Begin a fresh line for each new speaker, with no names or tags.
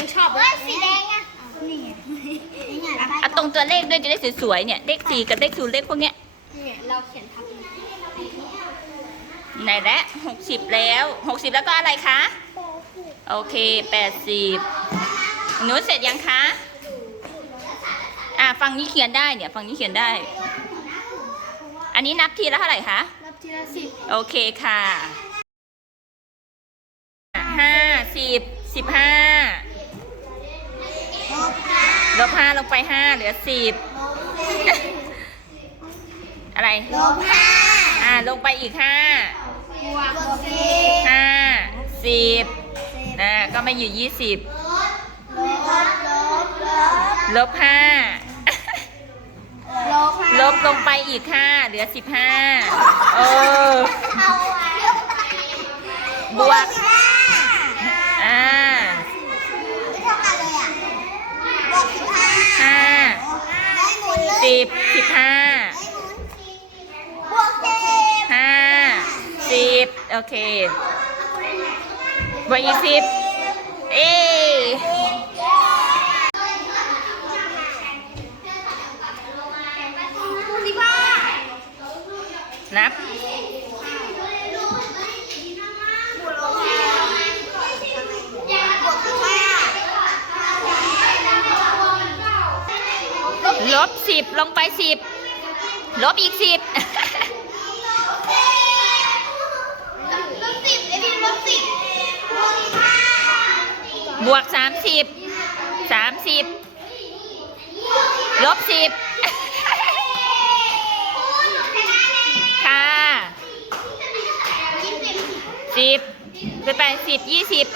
องชอบ
เฮ้ยสีแดงอะนี่ไงนี่ไง
เอาตรงตัวเลขด้วยจะได้สวยๆเนี่ยเลขสี่กับเลขศูนย์เลขพวกเนี้ย
เนี่ยเราเขียนทับ
ไหนและหกสิบแล้วหกสิบแล้วก็อะไรคะโอเคแปดสิบหนูเสร็จยังคะอะฝั่งนี้เขียนได้เนี่ยฝั่งนี้เขียนได้ อันนี้นับทีละเท่าไหร่คะ
นับทีละสิบ
โอเคค่ะห้าสิบสิบห้า ลบห้าลงไปห้าเหลือสิบอะไร
ลบห้า
อ่าลงไปอีกห้า
บวก
บวกสิบ
ห้าสิบนะก็ไม่อยู่ยี่สิบ
ลบลบลบ
ลบห้า
ลบ
ลบลงไปอีกห้าเหลือสิบห้าเออ
เอาไว้
บวก
ห้า
อ่า
ไม่เท่ากันเลยอะบวกสิบห้า
ห้า
ได้หมุนเลย
สิบสิบห้า
ห้า
สิบโอเคบวกอีกสิบเอ้นั
บวกสิบห้า
ลบสิบลงไปสิบลบอีกสิบ
ลบสิบไอ้พี่ลบสิบบวกสิบห้า
บวกสามสิบสามสิบลบสิบค่ะสิบขึ้นไปสิบยี่สิบ